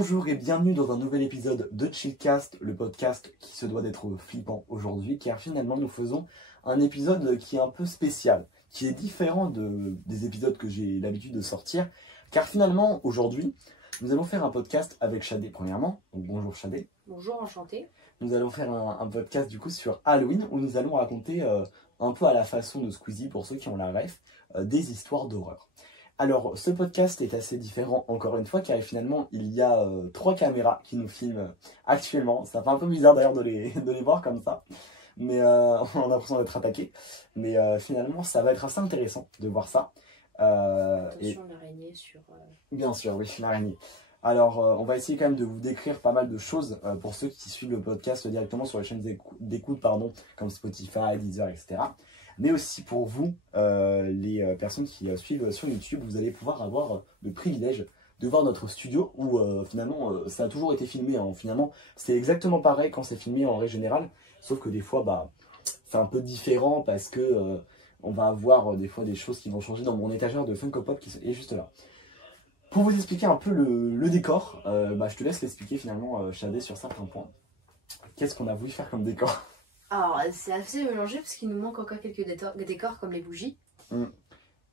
Bonjour et bienvenue dans un nouvel épisode de Chillcast, le podcast qui se doit d'être flippant aujourd'hui, car finalement nous faisons un épisode qui est un peu spécial, qui est différent des épisodes que j'ai l'habitude de sortir, car finalement aujourd'hui nous allons faire un podcast avec Shadé premièrement, donc bonjour Shadé. Bonjour, enchanté. Nous allons faire un podcast du coup sur Halloween où nous allons raconter un peu à la façon de Squeezie pour ceux qui ont la ref, des histoires d'horreur. Alors, ce podcast est assez différent, encore une fois, car finalement, il y a 3 caméras qui nous filment actuellement. Ça fait un peu bizarre d'ailleurs de les voir comme ça, mais on a l'impression d'être attaqué. Mais finalement, ça va être assez intéressant de voir ça. Attention, l'araignée sur... Bien sûr, oui, l'araignée. Alors, on va essayer quand même de vous décrire pas mal de choses pour ceux qui suivent le podcast directement sur les chaînes d'écoute, comme Spotify, Deezer, etc. Mais aussi pour vous, les personnes qui suivent sur YouTube, vous allez pouvoir avoir le privilège de voir notre studio où finalement ça a toujours été filmé. Hein. Finalement, c'est exactement pareil quand c'est filmé en règle générale, sauf que des fois, c'est un peu différent parce que on va avoir des fois des choses qui vont changer dans mon étagère de Funko Pop qui est juste là. Pour vous expliquer un peu le décor, je te laisse l'expliquer finalement, Shadé, sur certains points. Qu'est-ce qu'on a voulu faire comme décor? Alors, c'est assez mélangé parce qu'il nous manque encore quelques décors comme les bougies.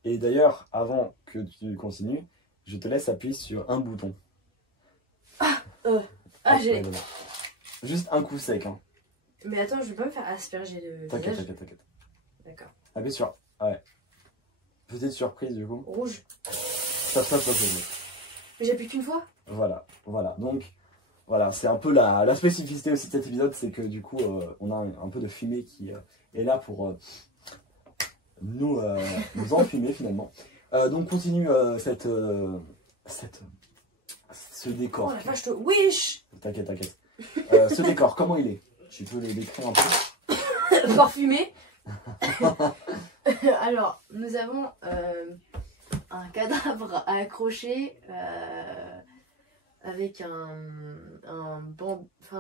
Et d'ailleurs, avant que tu continues, je te laisse appuyer sur un bouton. J'ai... Voilà. Juste un coup sec. Hein. Mais attends, je vais pas me faire asperger le visage. T'inquiète. D'accord. Appuie sur... Ouais. Petite surprise du coup. Rouge. Stop. Mais j'appuie qu'une fois. Voilà. Donc, voilà, c'est un peu la spécificité aussi de cet épisode, c'est que du coup, on a un peu de fumée qui est là pour nous enfumer finalement. Donc continue ce décor. Oh la vache, wish. T'inquiète. Ce décor, comment il est? Tu peux le décrire un peu? Parfumé. Alors, nous avons un cadavre accroché avec une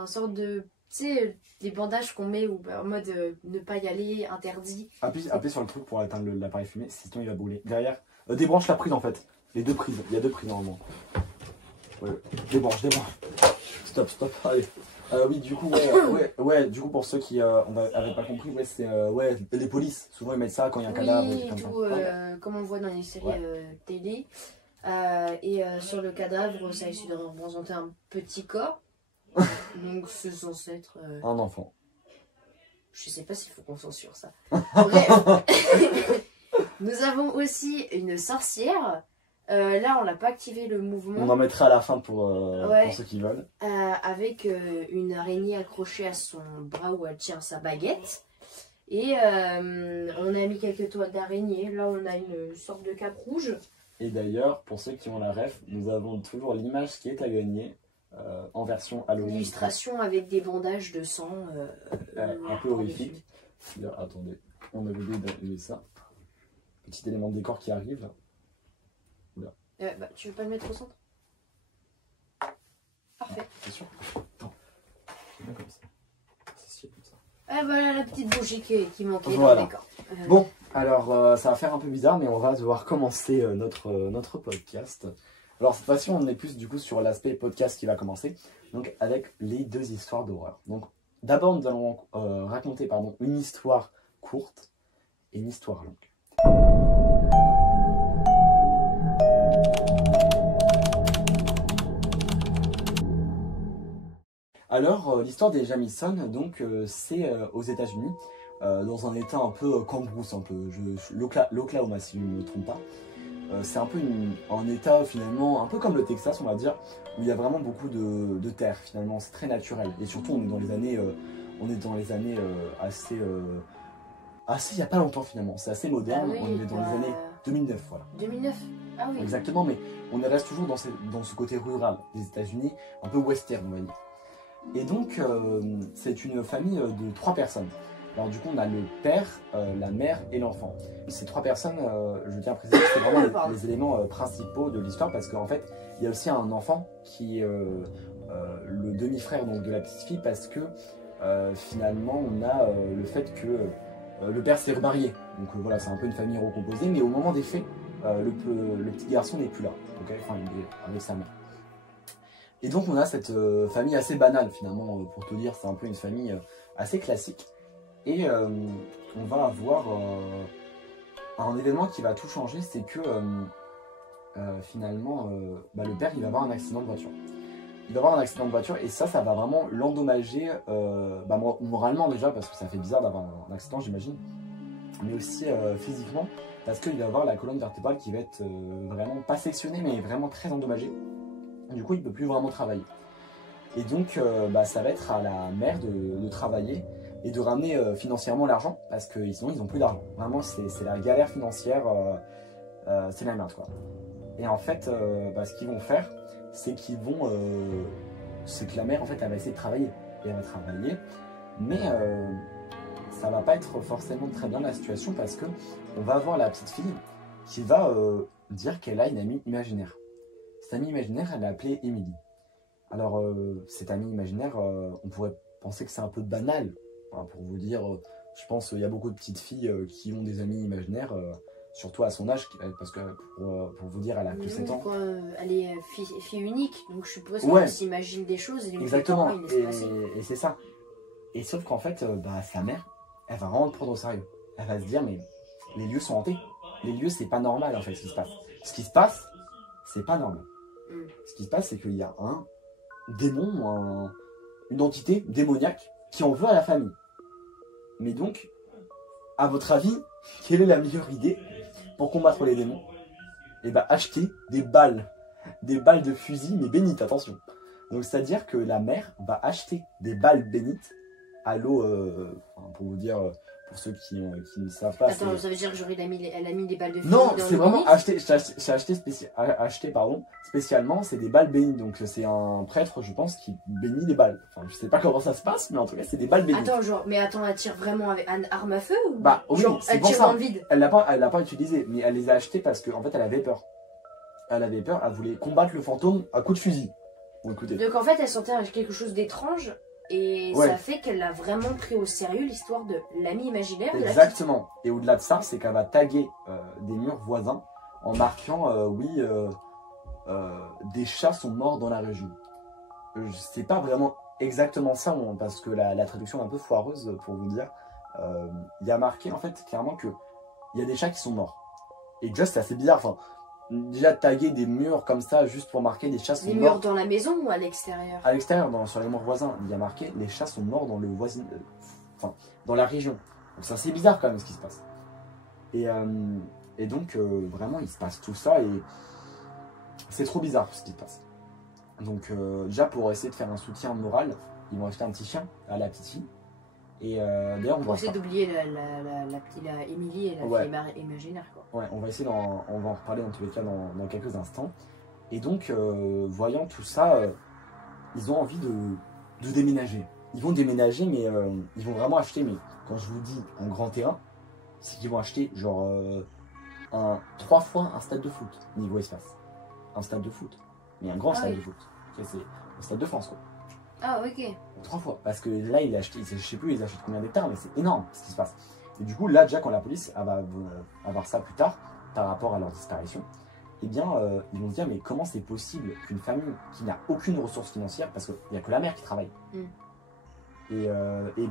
sorte de... Tu sais, des bandages qu'on met en mode ne pas y aller, interdit. Appuie sur le truc pour éteindre l'appareil fumé, sinon il va brûler. Derrière, débranche la prise en fait. Les 2 prises, il y a 2 prises normalement. Ouais. Débranche. Stop, allez. Oui, du coup, du coup, pour ceux qui n'avaient pas compris, c'est les polices. Souvent, ils mettent ça quand il y a un cadavre. Oui, comme on le voit dans les séries télé. Et sur le cadavre, ça a essayé de représenter un petit corps. Donc, c'est censé être... Un enfant. Je sais pas s'il faut qu'on censure ça. Bref. Nous avons aussi une sorcière. Là, on n'a pas activé le mouvement. On en mettra à la fin pour ceux qui veulent. Avec une araignée accrochée à son bras où elle tient sa baguette. Et on a mis quelques toiles d'araignée. Là, on a une sorte de cape rouge. Et d'ailleurs, pour ceux qui ont la ref, nous avons toujours l'image qui est à gagner en version Halloween. Une illustration avec des bandages de sang. Un peu horrifique. Attendez, on avait oublié d'allumer ça. Petit élément de décor qui arrive. Tu veux pas le mettre au centre? Parfait. C'est sûr. Attends. C'est bien comme ça. C'est comme ça. Et voilà la petite bougie qui manquait Voilà. dans le décor. Bon, alors ça va faire un peu bizarre, mais on va devoir commencer notre podcast. Alors cette fois-ci, on est plus du coup sur l'aspect podcast qui va commencer, donc avec les 2 histoires d'horreur. Donc d'abord, nous allons raconter une histoire courte et une histoire longue. Alors, l'histoire des Jamison, donc, c'est aux États-Unis, dans un état un peu Cambrousse, l'Oklahoma, si je ne me trompe pas. C'est un peu un état finalement, un peu comme le Texas, on va dire, où il y a vraiment beaucoup de terre finalement, c'est très naturel. Et surtout, on est dans les années assez, il n'y a pas longtemps finalement, c'est assez moderne, Oui, on est dans les années 2009, voilà. 2009. Ah oui. Exactement, mais on reste toujours dans ce côté rural des États-Unis, un peu western, on va dire. Et donc, c'est une famille de 3 personnes. Alors du coup, on a le père, la mère et l'enfant. Ces 3 personnes, je tiens à préciser que c'est vraiment les éléments principaux de l'histoire parce qu'en fait, il y a aussi un enfant qui est le demi-frère de la petite fille parce que finalement, on a le fait que le père s'est remarié. Donc voilà, c'est un peu une famille recomposée, mais au moment des faits, le petit garçon n'est plus là. Okay, enfin, il est avec sa mère. Et donc on a cette famille assez banale finalement, pour te dire, c'est un peu une famille assez classique. Et on va avoir un événement qui va tout changer, c'est que finalement, le père il va avoir un accident de voiture. Il va avoir un accident de voiture et ça va vraiment l'endommager moralement déjà, parce que ça fait bizarre d'avoir un accident j'imagine, mais aussi physiquement, parce qu'il va avoir la colonne vertébrale qui va être vraiment pas sectionnée mais vraiment très endommagée. Du coup il ne peut plus vraiment travailler. Et donc ça va être à la mère de travailler et de ramener financièrement l'argent, parce que sinon ils n'ont plus d'argent. Vraiment c'est la galère financière, c'est la merde quoi. Et en fait ce qu'ils vont faire, c'est qu'ils vont... c'est que la mère en fait elle va essayer de travailler. Et elle va travailler, mais ça va pas être forcément très bien la situation, parce que on va avoir la petite fille qui va dire qu'elle a une amie imaginaire. Cette amie imaginaire, elle est appelée Emily. Alors cette amie imaginaire, on pourrait penser que c'est un peu banal. Enfin, pour vous dire, je pense qu'il y a beaucoup de petites filles qui ont des amis imaginaires, surtout à son âge, parce que pour vous dire, elle a que 7 ans. Elle est fille unique, donc je suppose ouais. qu'elle s'imagine des choses. Et exactement, et c'est ça. Et sauf qu'en fait, sa mère, elle va vraiment le prendre au sérieux. Elle va se dire, mais les lieux sont hantés. Les lieux, c'est pas normal en fait ce qui se passe. Ce qui se passe, c'est pas normal. Ce qui se passe, c'est qu'il y a un démon, une entité démoniaque qui en veut à la famille. Mais donc, à votre avis, quelle est la meilleure idée pour combattre les démons? Et acheter des balles de fusil, mais bénites, attention. Donc c'est-à-dire que la mère va acheter des balles bénites à l'eau, pour vous dire, pour ceux qui ne savent pas. Attends, ça veut dire que elle a mis des balles de fusil non, dans c'est vraiment acheté spécialement, c'est des balles bénies. Donc c'est un prêtre, je pense, qui bénit des balles. Enfin, je sais pas comment ça se passe, mais en tout cas, c'est des balles bénies. Attends, elle tire vraiment avec une arme à feu ou... oui, elle tire dans le vide. Elle l'a pas utilisé, mais elle les a achetés parce qu'en fait, elle avait peur. Elle voulait combattre le fantôme à coups de fusil. Bon, écoutez. Donc en fait, elle sentait quelque chose d'étrange. Et ça fait qu'elle a vraiment pris au sérieux l'histoire de l'ami imaginaire. Exactement. Et au-delà de ça, c'est qu'elle va taguer des murs voisins en marquant, des chats sont morts dans la région. C'est pas vraiment exactement ça, parce que la traduction est un peu foireuse, pour vous dire. Il y a marqué en fait clairement qu'il y a des chats qui sont morts. Et déjà, c'est assez bizarre. Enfin, déjà taguer des murs comme ça juste pour marquer les chats sont morts. Les murs dans la maison ou à l'extérieur? À l'extérieur, sur les murs voisins, il y a marqué les chats sont morts dans le voisin, dans la région. Donc c'est assez bizarre quand même ce qui se passe. Et donc vraiment il se passe tout ça et c'est trop bizarre ce qui se passe. Donc déjà pour essayer de faire un soutien moral, ils vont acheter un petit chien à la petite fille. Et d'ailleurs on va essayer d'oublier la petite Émilie et la fille imaginaire quoi. Ouais, on va en reparler dans tous les cas dans quelques instants. Et donc voyant tout ça, ils ont envie de déménager. Ils vont déménager, mais ils vont vraiment acheter, mais quand je vous dis un grand terrain, c'est qu'ils vont acheter genre 3 fois un stade de foot niveau espace. Un stade de foot, mais un grand stade de foot. C'est le stade de France quoi. Ah ok. 3 fois, parce que là il a acheté, je sais plus ils achètent combien d'hectares, mais c'est énorme ce qui se passe. Et du coup là déjà quand la police va avoir ça plus tard par rapport à leur disparition, eh bien ils vont se dire mais comment c'est possible qu'une famille qui n'a aucune ressource financière, parce qu'il n'y a que la mère qui travaille. Et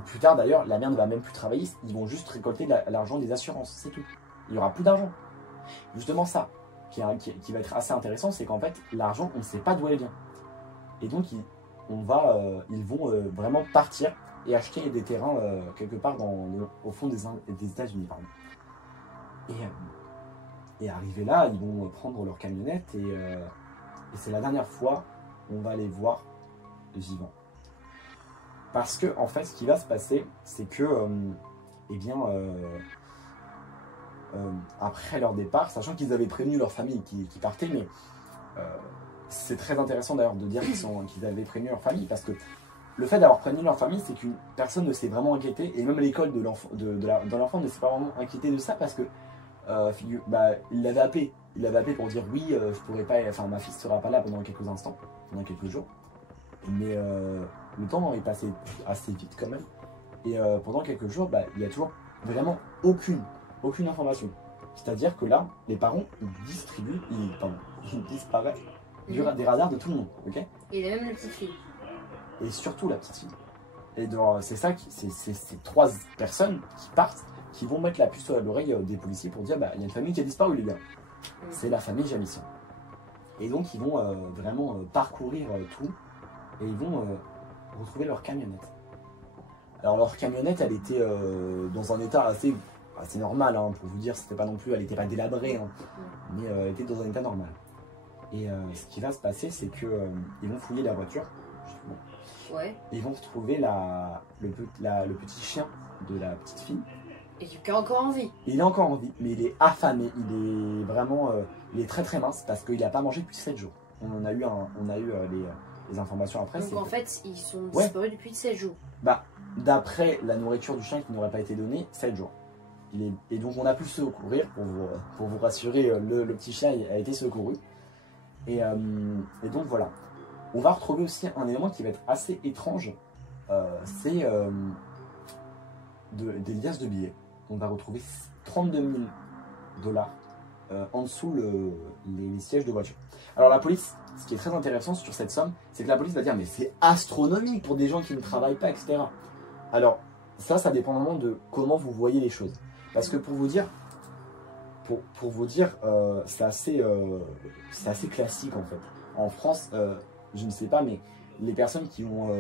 plus tard d'ailleurs la mère ne va même plus travailler, ils vont juste récolter l'argent des assurances, c'est tout. Il n'y aura plus d'argent. Justement ça qui va être assez intéressant, c'est qu'en fait l'argent on ne sait pas d'où elle vient. Et donc ils vont vraiment partir et acheter des terrains quelque part au fond des États-Unis. Et arrivé là, ils vont prendre leur camionnette et c'est la dernière fois qu'on va les voir vivants. Parce que en fait, ce qui va se passer, c'est que après leur départ, sachant qu'ils avaient prévenu leur famille qui partait, mais c'est très intéressant d'ailleurs de dire qu'ils avaient prévenu leur famille, parce que le fait d'avoir prévenu leur famille, c'est qu'une personne ne s'est vraiment inquiétée, et même l'école de l'enfant ne s'est pas vraiment inquiétée de ça, parce que il l'avait appelé. Il l'avait appelé pour dire oui, je pourrais pas, ma fille ne sera pas là pendant quelques instants, pendant quelques jours. Mais le temps est passé assez vite quand même. Et pendant quelques jours, il n'y a toujours vraiment aucune information. C'est-à-dire que là, les parents ils disparaissent des radars de tout le monde, ok? Et même la petite fille. Et surtout la petite fille. Et c'est ça, c'est ces 3 personnes qui partent, qui vont mettre la puce à l'oreille des policiers pour dire, bah, il y a une famille qui a disparu, les gars. C'est la famille Jamison. Et donc, ils vont vraiment parcourir tout, et ils vont retrouver leur camionnette. Alors, leur camionnette, elle était dans un état assez normal, hein, pour vous dire, c'était pas non plus, elle n'était pas délabrée, hein, mais elle était dans un état normal. Et ce qui va se passer, c'est que ils vont fouiller la voiture, justement. Ouais. Et ils vont retrouver le petit chien de la petite fille. Et qui est encore en vie. Il est encore en vie, mais il est affamé, il est vraiment, il est très très mince parce qu'il n'a pas mangé depuis 7 jours. On a eu les informations après. Donc en fait, ils sont disparus depuis 7 jours. Bah, d'après la nourriture du chien qui n'aurait pas été donnée, 7 jours. Et donc on a pu secourir, pour vous rassurer, le petit chien a été secouru. Et donc voilà. On va retrouver aussi un élément qui va être assez étrange, c'est des liasses de billets. On va retrouver 32 000 $ en dessous les sièges de voiture. Alors la police, ce qui est très intéressant sur cette somme, c'est que la police va dire mais c'est astronomique pour des gens qui ne travaillent pas, etc. Alors ça dépend vraiment de comment vous voyez les choses. Parce que pour vous dire, c'est assez classique en fait. En France, je ne sais pas, mais les personnes qui vont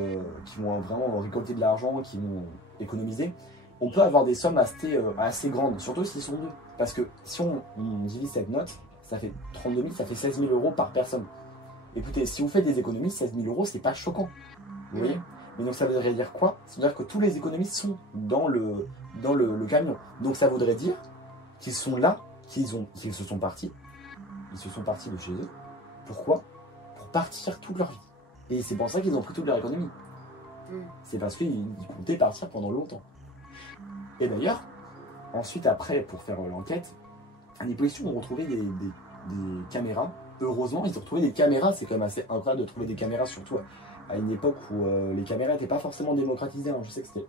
vraiment récolter de l'argent, qui vont économiser, on peut avoir des sommes assez grandes, surtout s'ils sont deux. Parce que si on divise cette note, ça fait 32 000, ça fait 16 000 € par personne. Écoutez, si vous faites des économies, 16 000 €, c'est pas choquant. Vous voyez? Mais donc ça voudrait dire quoi? Ça veut dire que tous les économistes sont dans le camion. Donc ça voudrait dire qu'ils sont là, qu'ils se sont partis. Ils se sont partis de chez eux. Pourquoi? Pour partir toute leur vie. Et c'est pour ça qu'ils ont pris toute leur économie. C'est parce qu'ils comptaient partir pendant longtemps. Et d'ailleurs, ensuite après, pour faire l'enquête, les policiers ont retrouvé des caméras. Heureusement, ils ont retrouvé des caméras. C'est quand même assez incroyable de trouver des caméras, surtout à une époque où les caméras n'étaient pas forcément démocratisées. Hein. Je sais que c'était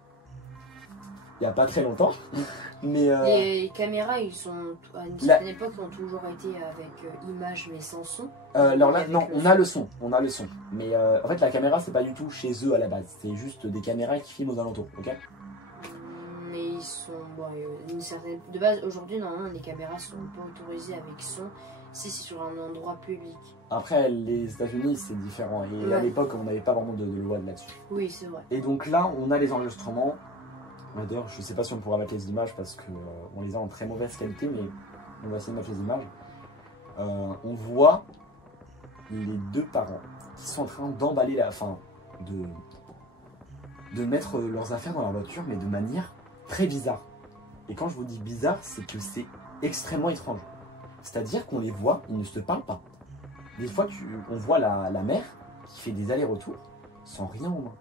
il n'y a pas très longtemps. Mais les caméras, ils sont à une certaine époque, ont toujours été avec image mais sans son. Alors là, non, on a le son. Mais en fait, la caméra, c'est pas du tout chez eux à la base. C'est juste des caméras qui filment aux alentours, ok? Mais ils sont une certaine. De base, aujourd'hui, normalement, les caméras sont pas autorisées avec son si c'est sur un endroit public. Après, les États-Unis, c'est différent. Et à l'époque, on n'avait pas vraiment de loi là-dessus. Oui, c'est vrai. Et donc là, on a les enregistrements. D'ailleurs, je ne sais pas si on pourra mettre les images parce qu'on les a en très mauvaise qualité, mais on va essayer de mettre les images. On voit les deux parents qui sont en train d'emballer de mettre leurs affaires dans la voiture, mais de manière très bizarre. Et quand je vous dis bizarre, c'est que c'est extrêmement étrange. C'est-à-dire qu'on les voit, ils ne se parlent pas. Des fois, on voit la mère qui fait des allers-retours sans rien en main.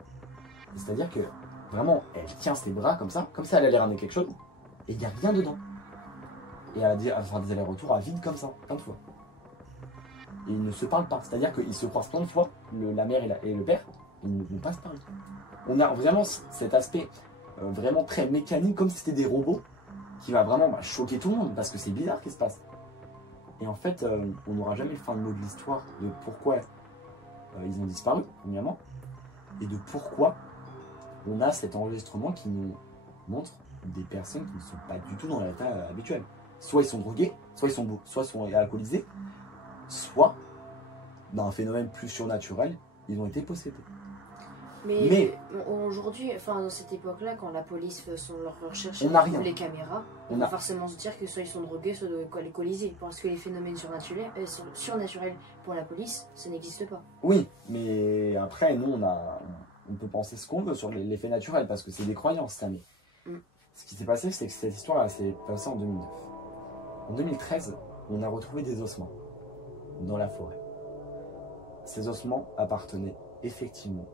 C'est-à-dire que vraiment, elle tient ses bras comme ça elle allait ramener quelque chose, et il n'y a rien dedans. Et elle va faire des allers-retours à vide comme ça, plein de fois. Et ils ne se parlent pas, c'est-à-dire qu'ils se croisent plein de fois, la mère et le père, ils ne vont pas se parler. On a vraiment cet aspect vraiment très mécanique, comme si c'était des robots, qui va vraiment choquer tout le monde, parce que c'est bizarre ce qui se passe. Et en fait, on n'aura jamais le fin de mot de l'histoire de pourquoi ils ont disparu, premièrement, et de pourquoi on a cet enregistrement qui nous montre des personnes qui ne sont pas du tout dans l'état habituel. Soit ils sont drogués, soit ils sont alcoolisés, soit, dans un phénomène plus surnaturel, ils ont été possédés. Mais aujourd'hui, enfin dans cette époque-là, quand la police fait leur recherche on n'a rien. Les caméras, on va forcément se dire que soit ils sont drogués, soit alcoolisés. Parce que les phénomènes surnaturels pour la police, ça n'existe pas. Oui, mais après, nous, on peut penser ce qu'on veut sur l'effet naturel, parce que c'est des croyances, ça. Mais ce qui s'est passé, c'est que cette histoire s'est passée en 2009. En 2013, on a retrouvé des ossements dans la forêt. Ces ossements appartenaient effectivement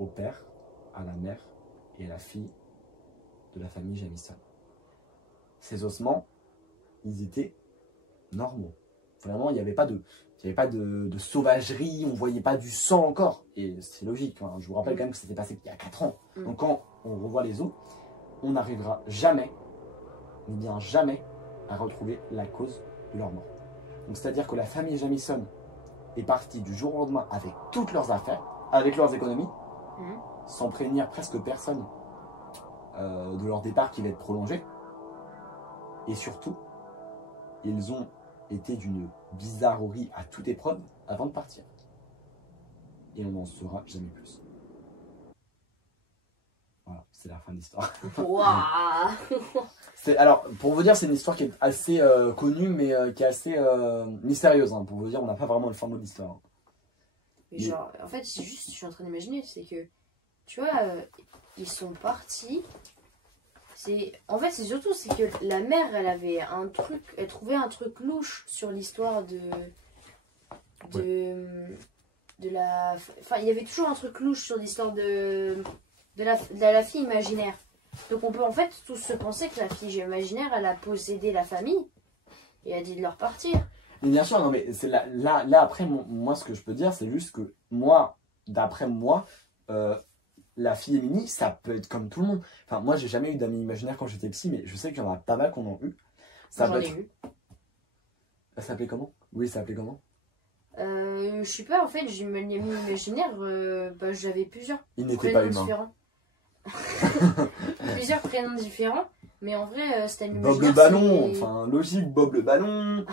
au père, à la mère et à la fille de la famille Jamison. Ces ossements, ils étaient normaux. Vraiment, il n'y avait pas de sauvagerie, on ne voyait pas du sang encore. Et c'est logique, hein. Je vous rappelle quand même que c'était passé il y a 4 ans. Donc quand on revoit les os, on n'arrivera jamais, mais bien jamais, à retrouver la cause de leur mort. Donc c'est-à-dire que la famille Jamison est parti du jour au lendemain avec toutes leurs affaires, avec leurs économies, sans prévenir presque personne de leur départ qui va être prolongé. Et surtout, ils ont été d'une bizarrerie à toute épreuve avant de partir. Et on n'en saura jamais plus. Voilà, c'est la fin de l'histoire. Waouh. Alors, pour vous dire, c'est une histoire qui est assez connue, mais qui est assez mystérieuse. Hein. Pour vous dire, on n'a pas vraiment le fin mot de l'histoire. Hein. Mais genre, en fait, c'est juste, je suis en train d'imaginer, c'est que, tu vois, ils sont partis. En fait, c'est surtout, c'est que la mère, elle avait un truc, elle trouvait un truc louche sur l'histoire de la... Enfin, il y avait toujours un truc louche sur l'histoire de la fille imaginaire. Donc on peut en fait tous se penser que la fille imaginaire, elle a possédé la famille et a dit de leur partir. Mais bien sûr, non mais c'est là après, moi ce que je peux dire, c'est juste que moi, d'après moi, la fille Émilie, ça peut être comme tout le monde. Enfin, moi j'ai jamais eu d'amis imaginaires quand j'étais psy, mais je sais qu'il y en a pas mal qu'on en a eu. J'en ai eu. Ça s'appelait comment? Oui, ça s'appelait comment? Je sais pas, en fait, j'ai une amie imaginaire, j'avais plusieurs Il n'était pas humain. Différents. Plusieurs prénoms différents, mais en vrai, c'était une Bob le ballon, enfin logique, Bob le ballon,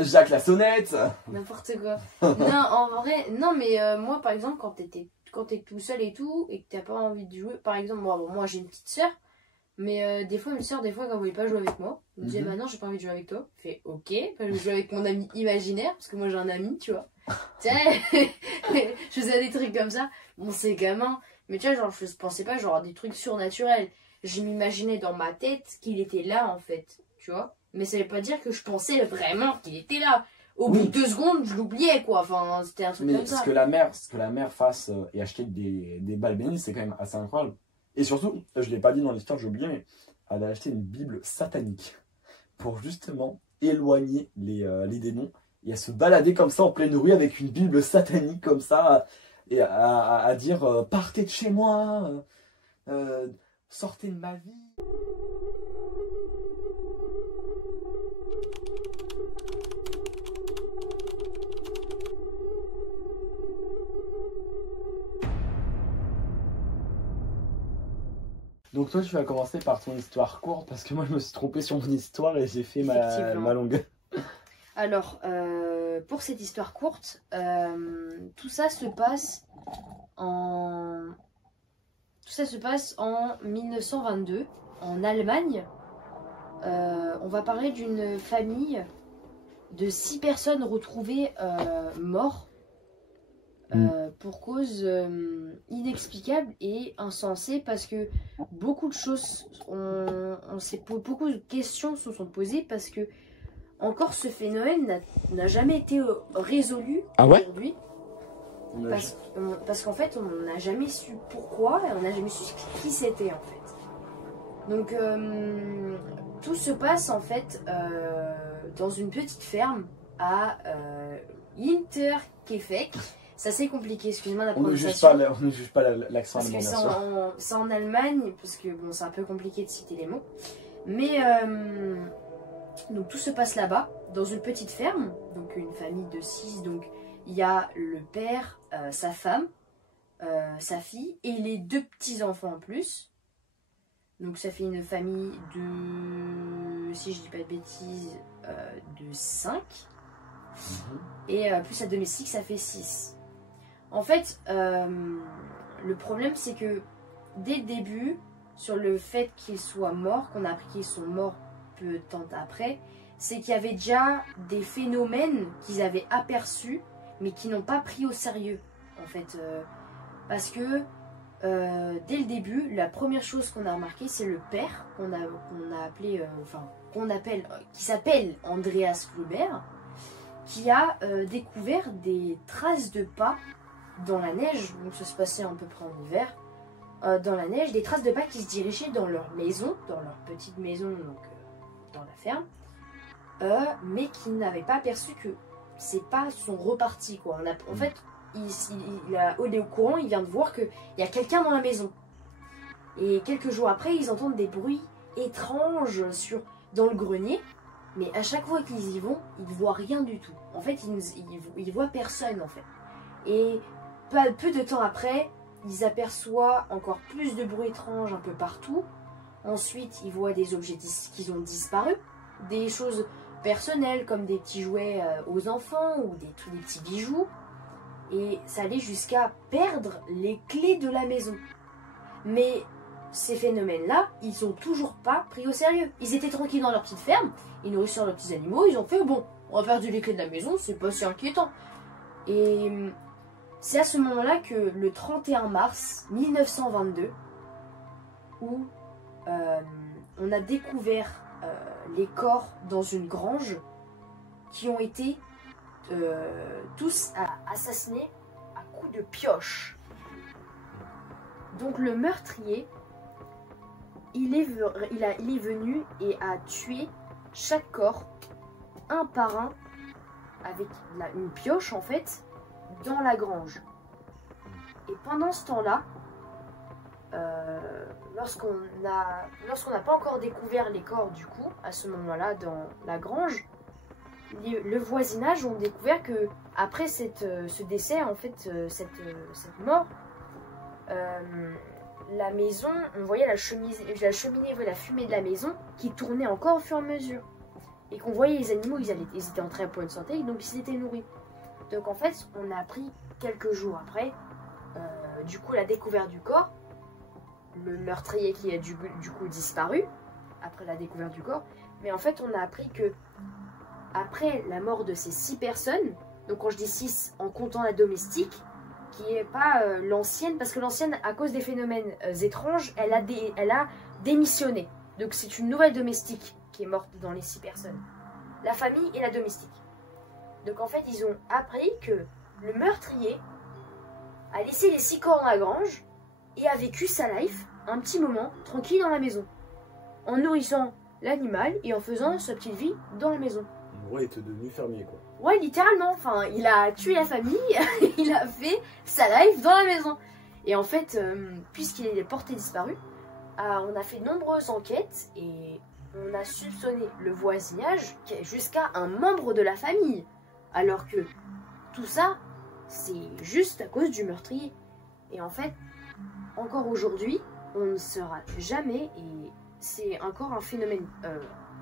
Jacques la sonnette. N'importe quoi. Non, en vrai, non, mais moi par exemple, quand t'es tout seul et tout, et que t'as pas envie de jouer, par exemple, moi j'ai une petite soeur, mais des fois, une soeur, quand elle voulait pas jouer avec moi, elle me disait, bah non, j'ai pas envie de jouer avec toi. Je fais, ok, je vais jouer avec mon ami imaginaire, parce que moi j'ai un ami, tu vois. Tiens, je faisais des trucs comme ça. Bon, c'est gamin. Mais tu vois, genre, je pensais pas genre à des trucs surnaturels. Je m'imaginais dans ma tête qu'il était là, en fait. Tu vois. Mais ça veut pas dire que je pensais vraiment qu'il était là. Au bout de 2 secondes, je l'oubliais, quoi. Enfin, c'était un truc comme ça. Ce que la mère fasse et acheter des balles bénies, c'est quand même assez incroyable. Et surtout, je l'ai pas dit dans l'histoire, j'ai oublié, mais elle a acheté une Bible satanique pour justement éloigner les démons. Et à se balader comme ça en pleine rue avec une Bible satanique comme ça et à dire partez de chez moi, sortez de ma vie. Donc toi tu vas commencer par ton histoire courte parce que moi je me suis trompé sur mon histoire et j'ai fait ma longue. Alors, pour cette histoire courte, tout ça se passe en 1922, en Allemagne. On va parler d'une famille de 6 personnes retrouvées mortes pour cause inexplicable et insensée, parce que beaucoup de choses, beaucoup de questions se sont posées, parce que encore ce phénomène n'a jamais été résolu aujourd'hui. Parce qu'en fait, on n'a jamais su pourquoi et on n'a jamais su qui c'était en fait. Donc tout se passe en fait dans une petite ferme à Hinterkaifeck. C'est assez compliqué, excusez-moi la prononciation. On ne juge pas l'accent allemand, bien sûr. C'est en Allemagne, parce que bon, c'est un peu compliqué de citer les mots. Mais donc tout se passe là-bas, dans une petite ferme, donc une famille de 6. Donc il y a le père, sa femme, sa fille et les 2 petits-enfants en plus. Donc ça fait une famille de, si je dis pas de bêtises, de 5. Et plus sa domestique, ça fait 6. En fait, le problème c'est que dès le début, sur le fait qu'ils soient morts, qu'on a appris qu'ils sont morts peu de temps après, c'est qu'il y avait déjà des phénomènes qu'ils avaient aperçus, mais qui n'ont pas pris au sérieux, en fait. Parce que dès le début, la première chose qu'on a remarqué, c'est le père, qu'on a appelé, qui s'appelle Andreas Kluber, qui a découvert des traces de pas dans la neige. Donc ça se passait à peu près en hiver. Dans la neige, des traces de pas qui se dirigeaient dans leur maison, dans leur petite maison, donc dans la ferme, mais qui n'avaient pas aperçu que ces pas sont repartis, quoi. En fait, il est au courant, il vient de voir qu'il y a quelqu'un dans la maison. Et quelques jours après, ils entendent des bruits étranges dans le grenier. Mais à chaque fois qu'ils y vont, ils ne voient rien du tout. En fait, ils voient personne en fait. Et peu de temps après, ils aperçoivent encore plus de bruits étranges un peu partout. Ensuite, ils voient des objets qui ont disparu, des choses personnelles comme des petits jouets aux enfants ou tous des petits bijoux. Et ça allait jusqu'à perdre les clés de la maison. Mais ces phénomènes-là, ils sont toujours pas pris au sérieux. Ils étaient tranquilles dans leur petite ferme, ils nourrissaient leurs petits animaux, ils ont fait bon, on a perdu les clés de la maison, c'est pas si inquiétant. Et c'est à ce moment-là que le 31 mars 1922, où on a découvert les corps dans une grange qui ont été tous assassinés à coups de pioche. Donc le meurtrier, il est venu et a tué chaque corps un par un avec une pioche en fait dans la grange. Et pendant ce temps-là, lorsqu'on n'a pas encore découvert les corps du coup, à ce moment-là dans la grange, le voisinage ont découvert que après ce décès, en fait, cette mort, la maison, on voyait la cheminée, la fumée de la maison qui tournait encore au fur et à mesure. Et qu'on voyait les animaux, ils étaient en très bonne santé, donc ils étaient nourris. Donc en fait, on a appris quelques jours après, du coup, la découverte du corps, le meurtrier qui a du coup disparu, après la découverte du corps. Mais en fait, on a appris que après la mort de ces 6 personnes, donc quand je dis 6 en comptant la domestique, qui n'est pas l'ancienne, parce que l'ancienne, à cause des phénomènes étranges, elle a démissionné. Donc c'est une nouvelle domestique qui est morte dans les 6 personnes. La famille et la domestique. Donc en fait, ils ont appris que le meurtrier a laissé les 6 corps dans la grange et a vécu sa life un petit moment tranquille dans la maison, en nourrissant l'animal et en faisant sa petite vie dans la maison. Ouais, il était devenu fermier quoi. Ouais, littéralement. Enfin, il a tué la famille, il a fait sa life dans la maison. Et en fait, puisqu'il est porté disparu, on a fait de nombreuses enquêtes et on a soupçonné le voisinage jusqu'à un membre de la famille. Alors que tout ça, c'est juste à cause du meurtrier. Et en fait, encore aujourd'hui, on ne saura jamais, et c'est encore un phénomène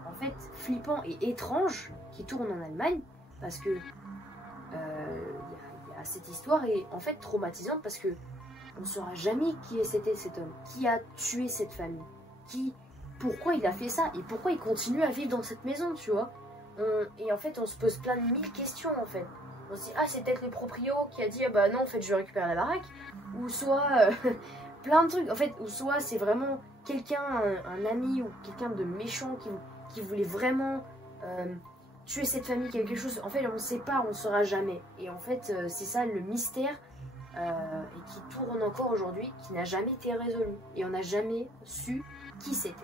en fait flippant et étrange qui tourne en Allemagne, parce que y a cette histoire est en fait traumatisante, parce que on ne saura jamais qui c'était cet homme, qui a tué cette famille, pourquoi il a fait ça et pourquoi il continue à vivre dans cette maison, tu vois. Et en fait, on se pose plein de mille questions en fait. On se dit c'est peut-être le proprio qui a dit bah non en fait je vais récupérer la baraque, ou soit plein de trucs en fait, ou soit c'est vraiment quelqu'un, un ami ou quelqu'un de méchant qui voulait vraiment tuer cette famille, quelque chose. En fait, on ne sait pas, on ne saura jamais. Et en fait, c'est ça le mystère et qui tourne encore aujourd'hui, qui n'a jamais été résolu. Et on n'a jamais su qui c'était.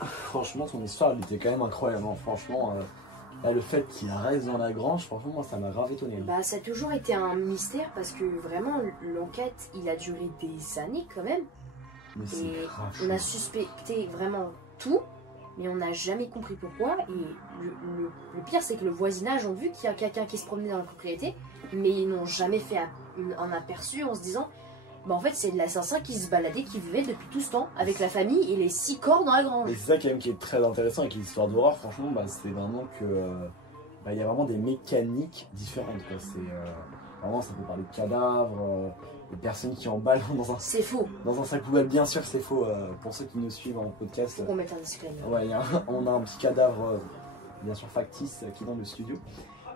Franchement, son histoire, elle était quand même incroyable. Hein. Franchement, là, le fait qu'il reste dans la grange, franchement, moi, ça m'a grave étonné. Bah, ça a toujours été un mystère parce que vraiment, l'enquête, il a duré des années quand même. Mais c'est grave. On a suspecté vraiment tout, mais on n'a jamais compris pourquoi. Et le pire, c'est que le voisinage ont vu qu'il y a quelqu'un qui se promenait dans la propriété, mais ils n'ont jamais fait un aperçu en se disant bah en fait c'est de l'assassin qui se baladait, qui vivait depuis tout ce temps avec la famille et les 6 corps dans la grange. Et c'est ça quand même qui est très intéressant avec l'histoire d'horreur, franchement, bah, c'est vraiment que il y a vraiment des mécaniques différentes. Vraiment, ça peut parler de cadavres, de personnes qui emballent dans un... C'est faux. Dans un sac poubelle, bien sûr c'est faux. Pour ceux qui nous suivent en podcast, faut qu'on mette un disclaimer. Ouais, on a un petit cadavre, bien sûr factice, qui est dans le studio.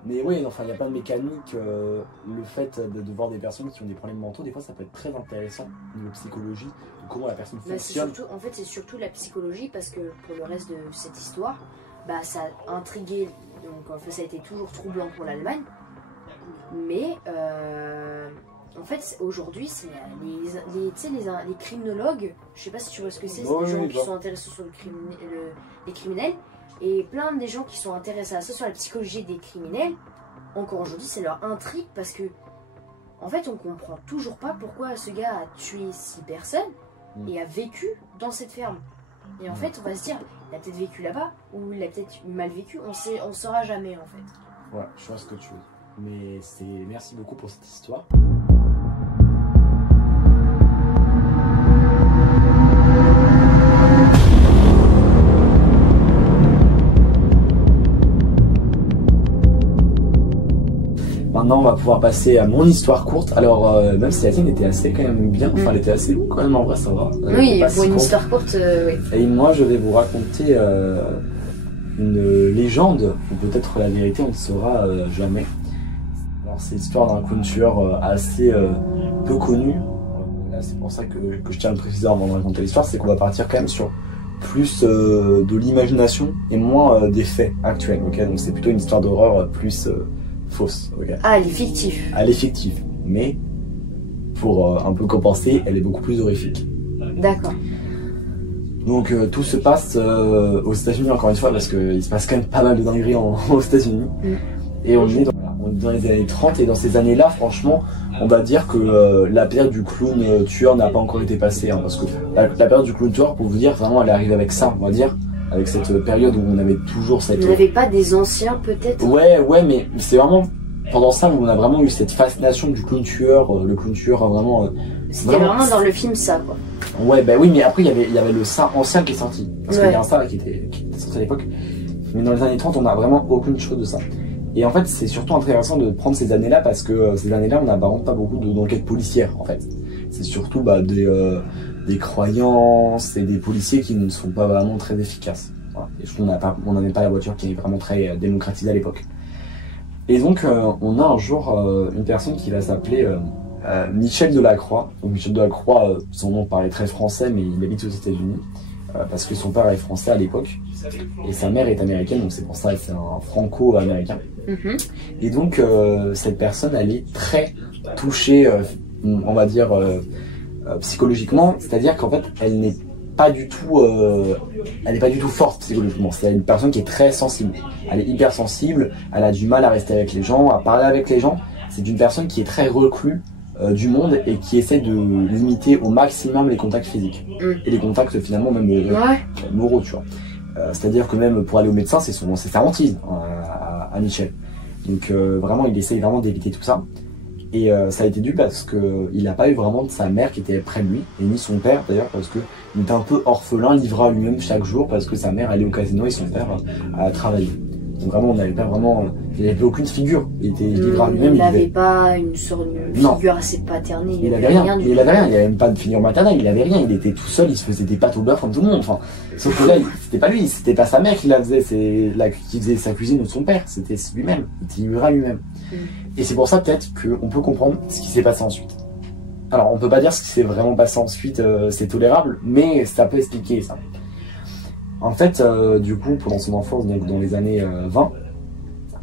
Mais oui, enfin, il y a plein de mécaniques. Le fait de voir des personnes qui ont des problèmes mentaux, des fois, ça peut être très intéressant au niveau psychologie, de comment la personne fonctionne. En fait, c'est surtout la psychologie, parce que pour le reste de cette histoire, bah, ça a intrigué, donc en fait, ça a été toujours troublant pour l'Allemagne. Mais en fait, aujourd'hui, c'est les criminologues, je sais pas si tu vois ce que c'est, c'est des gens qui sont intéressés sur les criminels. Et plein de gens qui sont intéressés à ça, sur la psychologie des criminels, encore aujourd'hui, c'est leur intrigue, parce que, en fait, on comprend toujours pas pourquoi ce gars a tué 6 personnes et a vécu dans cette ferme. Et en fait, on va se dire, il a peut-être vécu là-bas, ou il a peut-être mal vécu, on saura jamais en fait. Voilà, je vois ce que tu veux dire. Mais merci beaucoup pour cette histoire. Maintenant, on va pouvoir passer à mon histoire courte. Alors, même si la tienne était assez quand même bien, enfin, elle était assez longue quand même, en vrai, ça va. Oui, pour une histoire courte, oui. Et moi, je vais vous raconter une légende, ou peut-être la vérité, on ne saura jamais. Alors, c'est l'histoire d'un clown tueur assez peu connu. Là, c'est pour ça que je tiens à le préciser avant de raconter l'histoire, c'est qu'on va partir quand même sur plus de l'imagination et moins des faits actuels. Okay, donc, c'est plutôt une histoire d'horreur plus fausse. Okay. Ah, elle est fictive. Elle est fictive, mais pour un peu compenser, elle est beaucoup plus horrifique. D'accord. Donc tout se passe aux États-Unis encore une fois, parce qu'il se passe quand même pas mal de dingueries aux États-Unis. Et on est dans les années 30, et dans ces années-là, franchement, on va dire que la période du clown tueur n'a pas encore été passée. Hein, parce que la période du clown tueur, pour vous dire, vraiment, elle est arrivée avec ça, on va dire. Avec cette période où on avait toujours cette... Vous n'avez pas des anciens peut-être? Ouais, mais c'est vraiment pendant ça où on a vraiment eu cette fascination du clown tueur. Le clown tueur a vraiment... C'était vraiment dans le film ça, quoi. Ouais, bah oui, mais après il y avait le ça ancien qui est sorti. Parce qu'il y a un ça là, qui était sorti à l'époque. Mais dans les années 30, on n'a vraiment aucune chose de ça. Et en fait, c'est surtout intéressant de prendre ces années-là parce que ces années-là, on n'a vraiment pas beaucoup d'enquêtes policières en fait. C'est surtout des croyances et des policiers qui ne sont pas vraiment très efficaces. Voilà. Et surtout, on n'avait pas la voiture qui est vraiment très démocratisée à l'époque. Et donc, on a un jour une personne qui va s'appeler Michel Delacroix. Donc, Michel Delacroix, son nom paraît très français, mais il habite aux États-Unis parce que son père est français à l'époque et sa mère est américaine, donc c'est pour ça que c'est un franco-américain. Et donc, cette personne, elle est très touchée, on va dire, psychologiquement, c'est-à-dire qu'en fait, elle n'est pas du tout forte psychologiquement. C'est une personne qui est très sensible. Elle est hyper sensible, elle a du mal à rester avec les gens, à parler avec les gens. C'est une personne qui est très reclue du monde et qui essaie de limiter au maximum les contacts physiques et les contacts finalement même moraux, tu vois. C'est-à-dire que même pour aller au médecin, c'est sa hantise à Michel. Donc vraiment, il essaye vraiment d'éviter tout ça. Et ça a été dû parce qu'il n'a pas eu vraiment de sa mère qui était près de lui, et ni son père d'ailleurs, parce qu'il était un peu orphelin, livré à lui-même chaque jour, parce que sa mère allait au casino et son père a travaillé. Donc vraiment, on n'avait pas vraiment... Il n'avait aucune figure, il était livré à lui-même. Il n'avait pas une sorte de figure assez paternelle. Il avait rien, il avait même pas de figure maternelle, il avait rien, il était tout seul, il se faisait des pâtes au beurre comme tout le monde. Enfin, sauf que là, c'était pas lui, c'était pas sa mère qui la faisait, qui faisait sa cuisine ou son père, c'était lui-même, il était livré à lui-même. Et c'est pour ça peut-être qu'on peut comprendre ce qui s'est passé ensuite. Alors on peut pas dire ce qui s'est vraiment passé ensuite, c'est tolérable, mais ça peut expliquer ça. En fait, du coup, pendant son enfance, donc dans les années 20,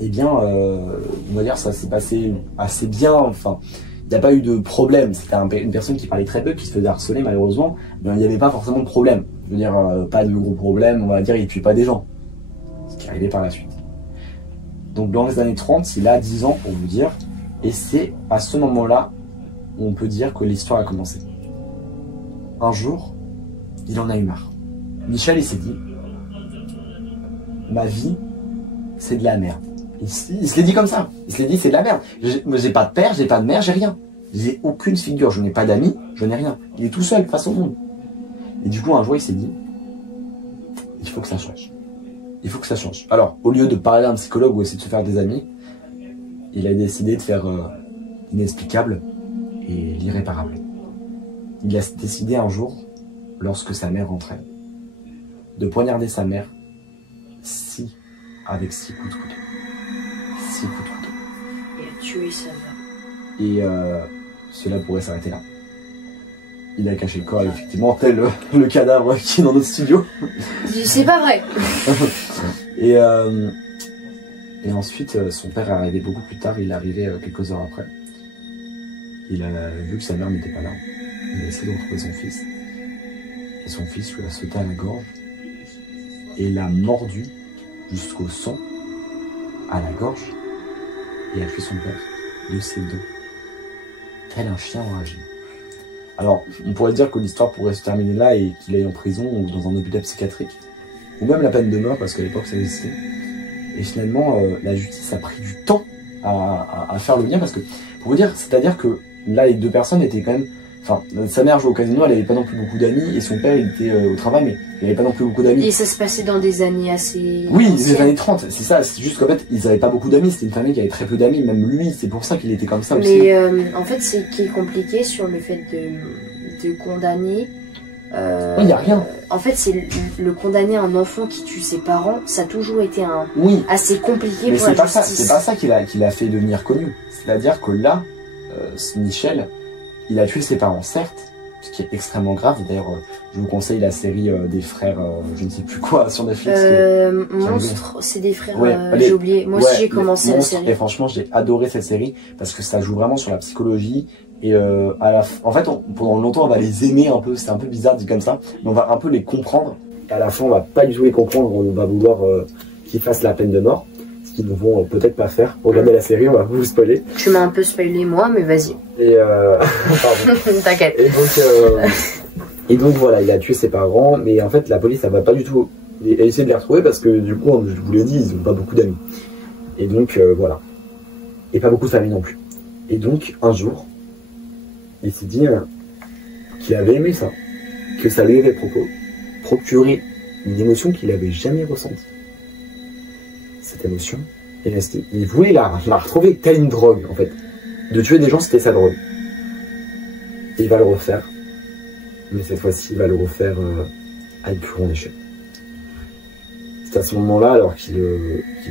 eh bien, on va dire ça s'est passé assez bien, enfin, il n'y a pas eu de problème. C'était une personne qui parlait très peu, qui se faisait harceler malheureusement, mais il n'y avait pas forcément de problème. Je veux dire, pas de gros problème, on va dire, il ne tuait pas des gens. Ce qui arrivait par la suite. Donc dans les années 30, il a 10 ans pour vous dire, et c'est à ce moment-là où on peut dire que l'histoire a commencé. Un jour, il en a eu marre. Michel, il s'est dit, ma vie, c'est de la merde. Il se l'est dit comme ça, il se l'est dit, c'est de la merde. J'ai pas de père, j'ai pas de mère, j'ai rien. J'ai aucune figure, je n'ai pas d'amis, je n'ai rien. Il est tout seul face au monde. Et du coup, un jour, il s'est dit, il faut que ça change. Il faut que ça change. Alors, au lieu de parler à un psychologue ou essayer de se faire des amis, il a décidé de faire l'inexplicable et l'irréparable. Il a décidé un jour, lorsque sa mère rentrait, de poignarder sa mère avec 6 coups de couteau. 6 coups de couteau. Il a tué sa mère. Et cela pourrait s'arrêter là. Il a caché le corps, effectivement, tel le cadavre qui est dans notre studio. C'est pas vrai. Et ensuite, son père est arrivé beaucoup plus tard, il est arrivé quelques heures après. Il a vu que sa mère n'était pas là. Il a essayé de retrouver son fils. Et son fils lui a sauté à la gorge et l'a mordu jusqu'au sang à la gorge et a tué son père de ses dents, tel un chien enragé. Alors, on pourrait dire que l'histoire pourrait se terminer là et qu'il aille en prison ou dans un hôpital psychiatrique. ou même la peine de mort, parce qu'à l'époque ça existait. Et finalement, la justice a pris du temps à faire le lien, parce que, pour vous dire, c'est-à-dire que là, les deux personnes étaient quand même... Enfin, sa mère jouait au casino, elle n'avait pas non plus beaucoup d'amis, et son père, il était au travail, mais il n'avait pas non plus beaucoup d'amis. Et ça se passait dans des années assez... Oui, anciennes. les années 30, c'est ça, c'est juste qu'en fait, ils n'avaient pas beaucoup d'amis, c'était une famille qui avait très peu d'amis, même lui, c'est pour ça qu'il était comme ça aussi. Mais en fait, c'est qui est compliqué sur le fait de condamner... Il n'y a rien. En fait, c'est le condamner un enfant qui tue ses parents, ça a toujours été assez compliqué mais pour la justice. C'est pas ça qui l'a fait devenir connu. C'est-à-dire que là, Michel, il a tué ses parents, certes, ce qui est extrêmement grave. D'ailleurs, je vous conseille la série des frères, je ne sais plus quoi, sur Netflix. Monstre, c'est des frères, ouais, j'ai oublié. Moi aussi, j'ai commencé la série. Et franchement, j'ai adoré cette série parce que ça joue vraiment sur la psychologie. Et en fait, pendant longtemps, on va les aimer un peu. C'est un peu bizarre dit comme ça, mais on va un peu les comprendre. Et à la fin, on va pas du tout les comprendre. On va vouloir qu'ils fassent la peine de mort, ce qu'ils ne vont peut-être pas faire. Regardez la série, on va vous spoiler. Tu m'as un peu spoilé moi, mais vas-y. Et pardon. T'inquiète. Et donc voilà, il a tué ses parents, mais en fait, la police, elle va pas du tout essayer de les retrouver parce que du coup, je vous l'ai dit, ils ont pas beaucoup d'amis. Et donc voilà, et pas beaucoup de famille non plus. Et donc un jour, il s'est dit qu'il avait aimé ça, que ça lui avait procuré une émotion qu'il n'avait jamais ressentie. Cette émotion, il voulait la retrouver telle une drogue, en fait. De tuer des gens, c'était sa drogue. Et il va le refaire, mais cette fois-ci, il va le refaire à une plus grande échelle. C'est à ce moment-là, alors qu'il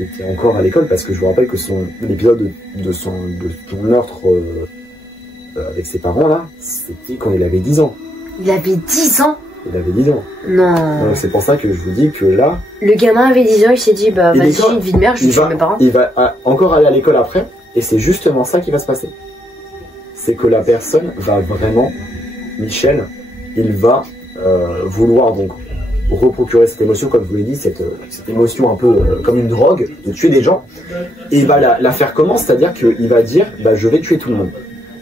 était encore à l'école, parce que je vous rappelle que l'épisode de son meurtre avec ses parents là, c'était quand il avait 10 ans. Il avait 10 ans? Il avait 10 ans. Non. Donc c'est pour ça que je vous dis que là... Le gamin avait 10 ans, il s'est dit, bah vas-y, j'ai une vie de merde, je tue mes parents. Il va encore aller à l'école après, et c'est justement ça qui va se passer. C'est que la personne va vraiment, Michel, il va vouloir donc reprocurer cette émotion, comme je vous l'ai dit, cette émotion un peu comme une drogue, de tuer des gens, et il va la faire comment? C'est-à-dire qu'il va dire, bah je vais tuer tout le monde.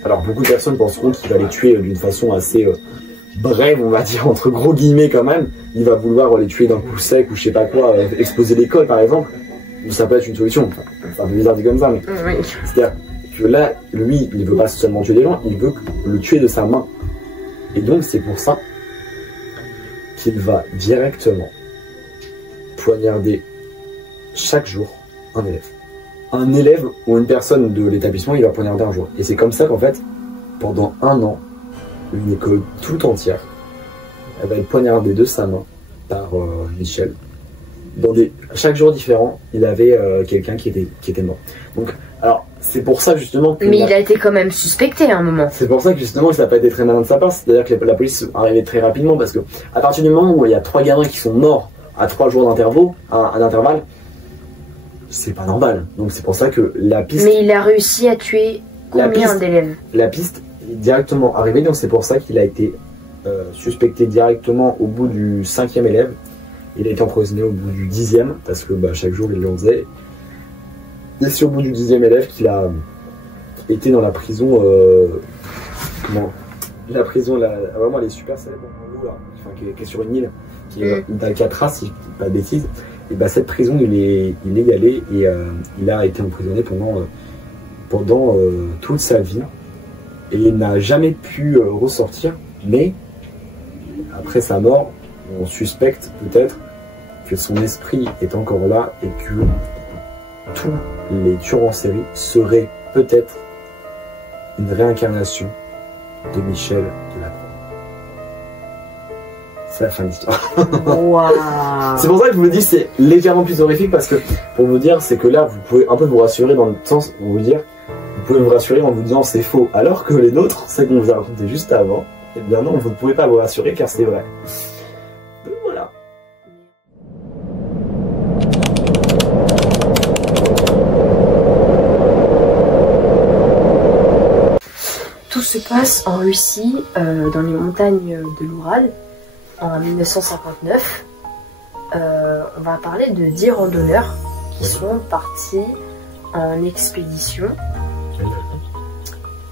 Alors beaucoup de personnes penseront qu'il va les tuer d'une façon assez brève, on va dire, entre gros guillemets quand même. Il va vouloir les tuer d'un coup sec ou je sais pas quoi, exploser l'école par exemple. Ou ça peut être une solution. Enfin, c'est un peu bizarre dit comme ça, mais oui. C'est-à-dire que là, lui, il ne veut pas seulement tuer des gens, il veut le tuer de sa main. Et donc c'est pour ça qu'il va directement poignarder chaque jour un élève. Un élève ou une personne de l'établissement, il va poignarder un jour. Et c'est comme ça qu'en fait, pendant 1 an, une école tout entière, elle va être poignardée de sa main par Michel. Chaque jour différent, il avait quelqu'un qui était mort. Donc, alors, c'est pour ça justement que... Mais il a été quand même suspecté à un moment. C'est pour ça que justement, ça n'a pas été très malin de sa part. C'est-à-dire que la police arrivait très rapidement parce que à partir du moment où il y a 3 gamins qui sont morts à 3 jours d'intervalle, c'est pas normal. Donc c'est pour ça que la piste... Mais il a réussi à tuer combien d'élèves? La piste est directement arrivée, donc c'est pour ça qu'il a été suspecté directement au bout du 5e élève. Il a été emprisonné au bout du 10e, parce que chaque jour il le faisait. Et c'est au bout du 10e élève qu'il a été dans la prison... la prison, vraiment elle est super célèbre, qui est sur une île, qui est d'Alcatraz, si je ne dis pas de bêtises. Et cette prison, il est y allé et il a été emprisonné pendant toute sa vie. Et il n'a jamais pu ressortir, mais après sa mort, on suspecte peut-être que son esprit est encore là et que tous les tueurs en série seraient peut-être une réincarnation de Michel Delacroix. C'est la fin de l'histoire. Wow. C'est pour ça que je vous dis c'est légèrement plus horrifique parce que pour vous dire c'est que là vous pouvez un peu vous rassurer dans le sens où vous pouvez vous rassurer en vous disant c'est faux alors que les nôtres, c'est qu'on vous a raconté juste avant, et bien non vous ne pouvez pas vous rassurer car c'est vrai. Donc, voilà. Tout se passe en Russie, dans les montagnes de l'Oural. En 1959, on va parler de 10 randonneurs qui sont partis en expédition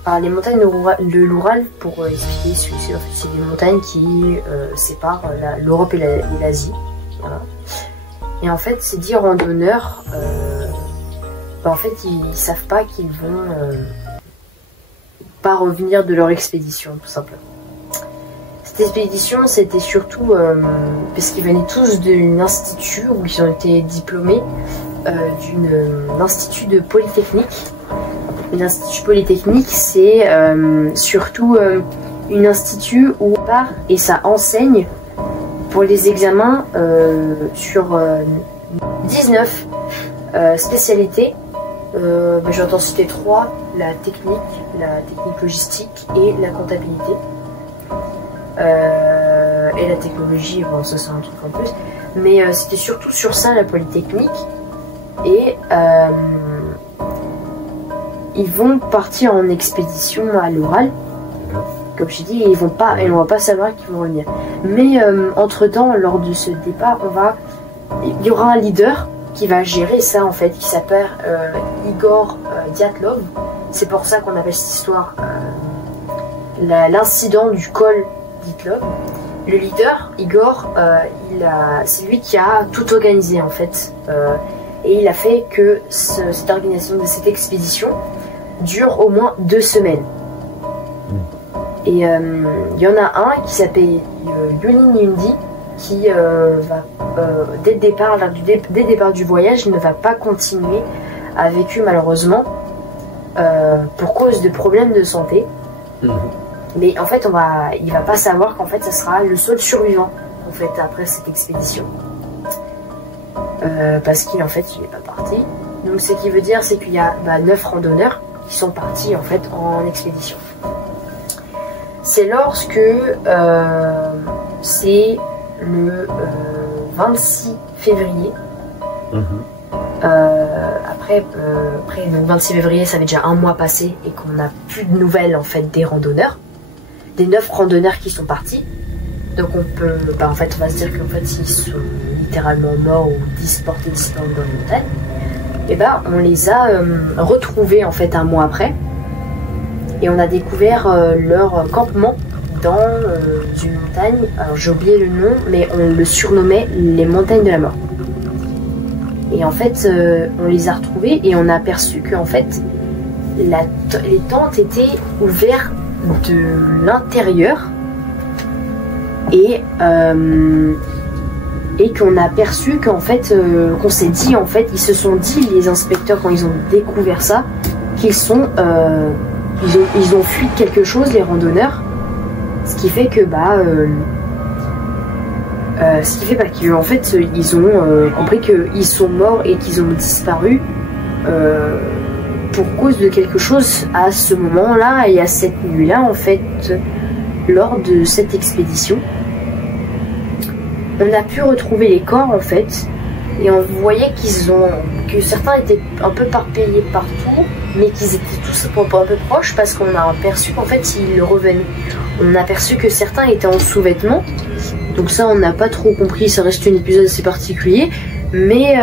par les montagnes de l'Oural. Pour expliquer celui-ci, en fait, c'est des montagnes qui séparent l'Europe et l'Asie. Voilà. Et en fait, ces 10 randonneurs, en fait, ils savent pas qu'ils vont pas revenir de leur expédition, tout simplement. Cette expédition, c'était surtout parce qu'ils venaient tous d'un institut où ils ont été diplômés d'un institut de Polytechnique. L'Institut Polytechnique, c'est surtout un institut où on part et ça enseigne pour les examens sur 19 spécialités. J'entends citer 3, la technique logistique et la comptabilité. Et la technologie, bon, ça c'est un truc en plus. Mais c'était surtout sur ça, la Polytechnique. Et ils vont partir en expédition à l'oral. Comme je dis, on va pas savoir qu'ils vont revenir. Mais entre-temps, lors de ce départ, il y aura un leader qui va gérer ça en fait, qui s'appelle Igor Dyatlov. C'est pour ça qu'on appelle cette histoire l'incident du col Dyatlov. Le leader, Igor, c'est lui qui a tout organisé en fait. Et il a fait que cette organisation de cette expédition dure au moins 2 semaines. Et il y en a un qui s'appelle Yunin Yundi qui va, dès le départ du voyage, ne va pas continuer avec eux malheureusement pour cause de problèmes de santé. Mais en fait, il va pas savoir qu'en fait, ça sera le seul survivant en fait après cette expédition. Parce qu'il en fait, il n'est pas parti. Donc, ce qui veut dire, c'est qu'il y a 9 randonneurs qui sont partis en fait en expédition. C'est lorsque c'est le 26 février. Après donc 26 février, ça fait déjà un mois passé et qu'on n'a plus de nouvelles en fait des randonneurs, des 9 randonneurs qui sont partis. Donc on peut, en fait, on va se dire qu'en fait ils sont littéralement morts ou portés disparus dans les montagnes. Et on les a retrouvés en fait un mois après. Et on a découvert leur campement dans une montagne. Alors j'ai oublié le nom, mais on le surnommait les montagnes de la mort. Et en fait, on les a retrouvés et on a aperçu que en fait, les tentes étaient ouvertes de l'intérieur et qu'on a aperçu qu'en fait, qu'on s'est dit en fait, ils se sont dit les inspecteurs quand ils ont découvert ça, qu'ils sont ils ont fui de quelque chose, les randonneurs, ce qui fait que qu'en fait ils ont compris qu'ils sont morts et qu'ils ont disparu pour cause de quelque chose à ce moment-là et à cette nuit-là en fait lors de cette expédition. On a pu retrouver les corps en fait et on voyait que certains étaient un peu éparpillés partout, mais qu'ils étaient tous un peu proches parce qu'on a aperçu qu'en fait ils revenaient. On a aperçu que certains étaient en sous-vêtements, donc ça on n'a pas trop compris, ça reste un épisode assez particulier, mais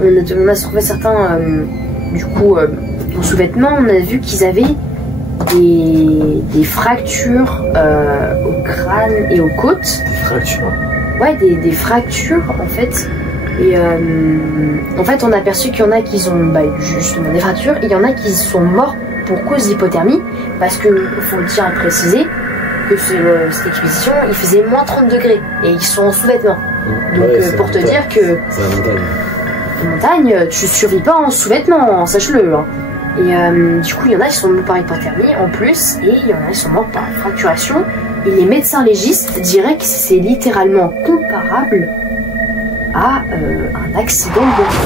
on a trouvé certains du coup en sous-vêtements. On a vu qu'ils avaient des fractures au crâne et aux côtes. Fractures? Ouais, des fractures en fait. Et en fait, on a aperçu qu'il y en a qui ont justement des fractures et il y en a qui sont morts pour cause d'hypothermie. Parce que, faut le dire et préciser, que cette expédition, il faisait moins 30 degrés et ils sont en sous-vêtements. Donc, pour te dire que. C'est la montagne. La montagne, tu survis pas en sous-vêtements, sache-le. Hein. Et du coup, il y en a qui sont morts par hypothermie en plus, et il y en a qui sont morts par fracturation. Et les médecins légistes diraient que c'est littéralement comparable à un accident de voiture.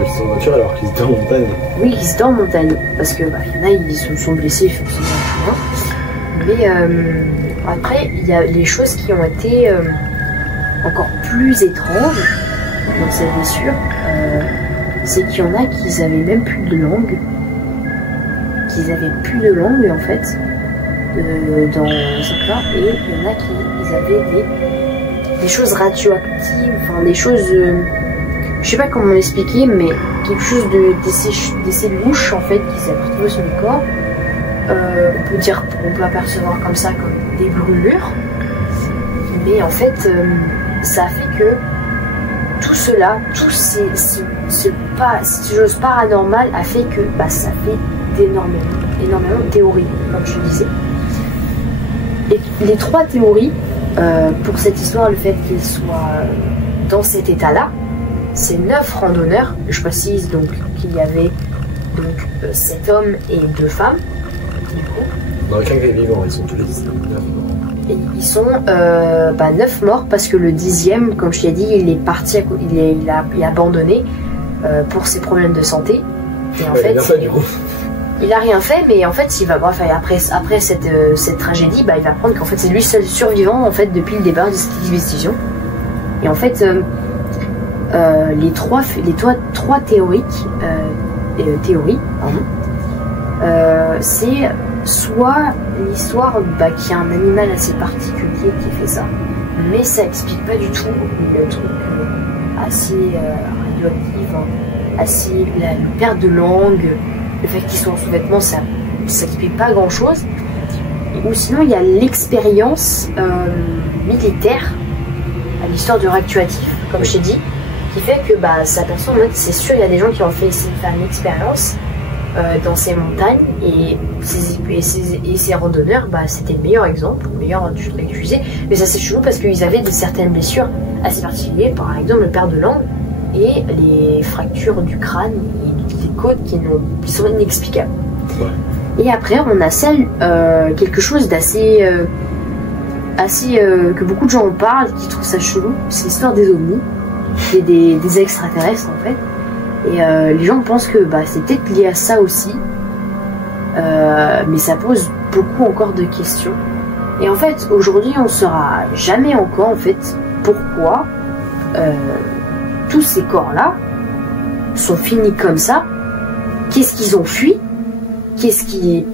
Ils sont en voiture alors qu'ils étaient en montagne. Oui, ils étaient en montagne. Parce que il y en a, ils se sont blessés, forcément. Mais après, il y a les choses qui ont été encore plus étranges dans cette blessure. C'est qu'il y en a qui avaient même plus de langue. Qu'ils avaient plus de langue en fait dans ce cas. Et il y en a qui avaient des choses radioactives, enfin des choses, je sais pas comment l'expliquer, mais quelque chose d'essai louche en fait qui s'est retrouvé sur le corps. On peut apercevoir comme ça comme des brûlures, mais en fait ça fait que tout cela, tout ce chose paranormal a fait que ça fait énormément de théories, comme je disais. Et les 3 théories pour cette histoire, le fait qu'il soit dans cet état-là, c'est 9 randonneurs. Je précise donc qu'il y avait 7 hommes et 2 femmes. Du coup. Dans aucun cas vivant, ils sont tous les 9 morts. Et ils sont 9 morts parce que le 10e, comme je t'ai dit, il est parti, il a abandonné pour ses problèmes de santé. Et en fait, il a rien fait, mais en fait, il va après cette tragédie, il va apprendre qu'en fait c'est lui seul survivant en fait depuis le départ de cette expédition. Et en fait, les trois théories, c'est soit l'histoire qu'il y a un animal assez particulier qui fait ça, mais ça explique pas du tout le truc assez radioactif, assez la perte de langue, le fait qu'ils soient en sous-vêtements, ça explique pas grand chose. Ou sinon il y a l'expérience militaire à l'histoire du radioactif, comme je t'ai dit, qui fait que sa personne, c'est sûr, il y a des gens qui ont fait une expérience dans ces montagnes, et ces randonneurs, c'était le meilleur exemple, le meilleur du truc utilisé. Mais ça c'est chelou parce qu'ils avaient certaines blessures assez particulières, par exemple le perte de langue et les fractures du crâne et des côtes qui sont inexplicables. Ouais. Et après on a quelque chose d'assez que beaucoup de gens en parlent, qui trouvent ça chelou, c'est l'histoire des ovnis, des extraterrestres en fait. Et les gens pensent que c'est peut-être lié à ça aussi, mais ça pose beaucoup encore de questions. Et en fait, aujourd'hui, on ne saura jamais encore en fait pourquoi tous ces corps-là sont finis comme ça. Qu'est-ce qu'ils ont fui?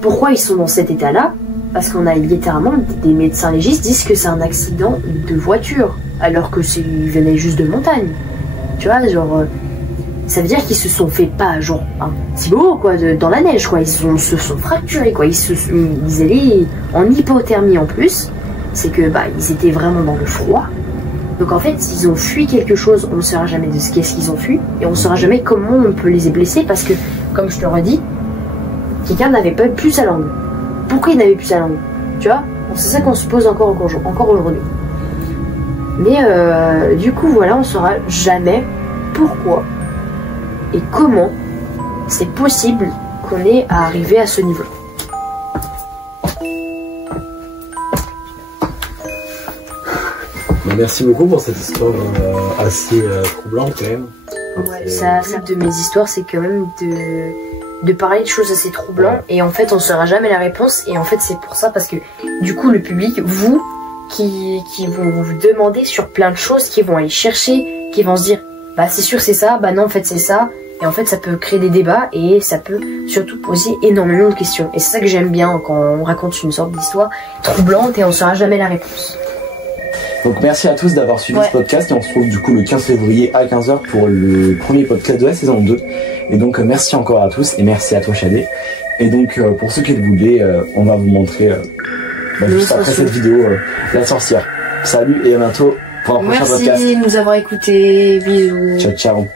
Pourquoi ils sont dans cet état-là? Parce qu'on a littéralement des médecins légistes disent que c'est un accident de voiture, alors que ils venaient juste de montagne. Tu vois, genre. Ça veut dire qu'ils se sont fait pas genre un petit bout quoi, dans la neige quoi, se sont fracturés quoi, ils allaient en hypothermie en plus, c'est que ils étaient vraiment dans le froid. Donc en fait ils ont fui quelque chose, on ne saura jamais de ce qu'est-ce qu'ils ont fui, et on ne saura jamais comment on peut les blesser, parce que comme je te le redis, quelqu'un n'avait pas plus sa langue. Pourquoi il n'avait plus sa langue? Tu vois, c'est ça qu'on se pose encore aujourd'hui. Mais du coup voilà, on saura jamais pourquoi et comment c'est possible qu'on ait à arriver à ce niveau. Merci beaucoup pour cette histoire assez troublante quand même. Ouais, ça de mes histoires, c'est quand même de parler de choses assez troublantes, ouais. Et en fait on ne saura jamais la réponse, et en fait c'est pour ça, parce que du coup le public, vous qui vont vous demander sur plein de choses, qui vont aller chercher, qui vont se dire c'est sûr c'est ça, non en fait c'est ça. Et en fait, ça peut créer des débats, et ça peut surtout poser énormément de questions. Et c'est ça que j'aime bien quand on raconte une sorte d'histoire troublante et on ne saura jamais la réponse. Donc merci à tous d'avoir suivi ce podcast, et on se retrouve du coup le 15 février à 15h pour le premier podcast de la saison 2. Et donc merci encore à tous, et merci à toi Shadé. Et donc pour ceux qui le voulaient, on va vous montrer juste après cette vidéo la sorcière. Salut et à bientôt pour un prochain podcast. Merci de nous avoir écoutés, bisous. Ciao ciao.